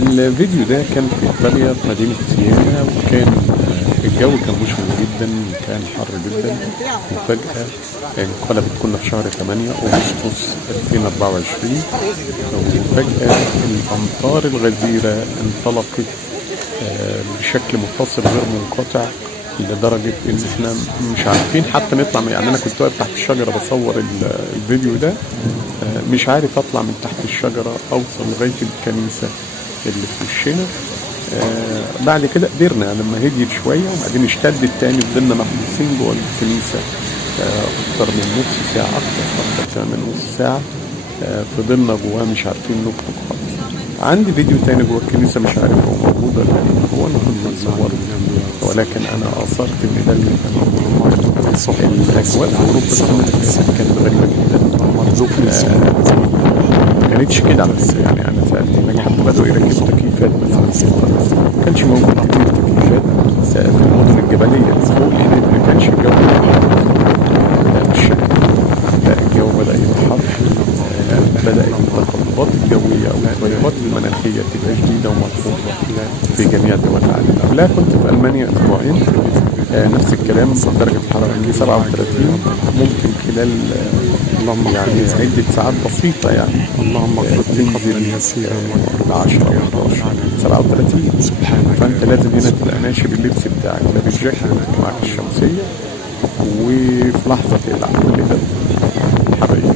الفيديو ده كان في إيطاليا في مدينة سيانا، وكان الجو كان مشمس جدا وكان حر جدا. وفجأة انقلبت، كنا في شهر 8 أغسطس 2024، وفجأة الأمطار الغزيرة انطلقت بشكل متصل غير منقطع، لدرجة إن إحنا مش عارفين حتى نطلع. يعني أنا كنت واقف تحت الشجرة بصور الفيديو ده، مش عارف أطلع من تحت الشجرة أوصل لغاية الكنيسة اللي في وشنا. بعد كده قدرنا لما هديت شوية، وبعدين اشتدت تاني، فضلنا محبوسين جوه الكنيسة أكتر من نص ساعة، أكتر من نص ساعة. فضلنا جواه مش عارفين نخرج خالص. عندي فيديو تاني جوه الكنيسة، مش عارف هو موجود ولا لا، هو أنا كنت مصوره، ولكن أنا أصرت إن ده اللي كان موجود. الأجواء في أوروبا كانت غريبة جدا. ما كانتش كده، بس يعني أنا سألت هناك حد بدأوا يركبوا تكييفات مثلا، ما كانش موجود كتير تكييفات في المدن الجبلية اللي فوق هناك. ما كانش الجو ده بالشكل ده. الجو بدأ يبقى حر، بدأت التقلبات الجوية أو التغيرات المناخية تبقى شديدة وملحوظة في جميع دول العالم. قبلها كنت في ألمانيا أسبوعين، نفس الكلام، درجة الحرارة عندي 37، ممكن خلال يعني عدة ساعات بسيطة يعني تنزل ل 10 أو 11 37. فأنت لازم هنا تبقى ماشي باللبس بتاعك، لابس جاكيت ومعاك الشمسية، وفي لحظة تقلع كل ده حرية.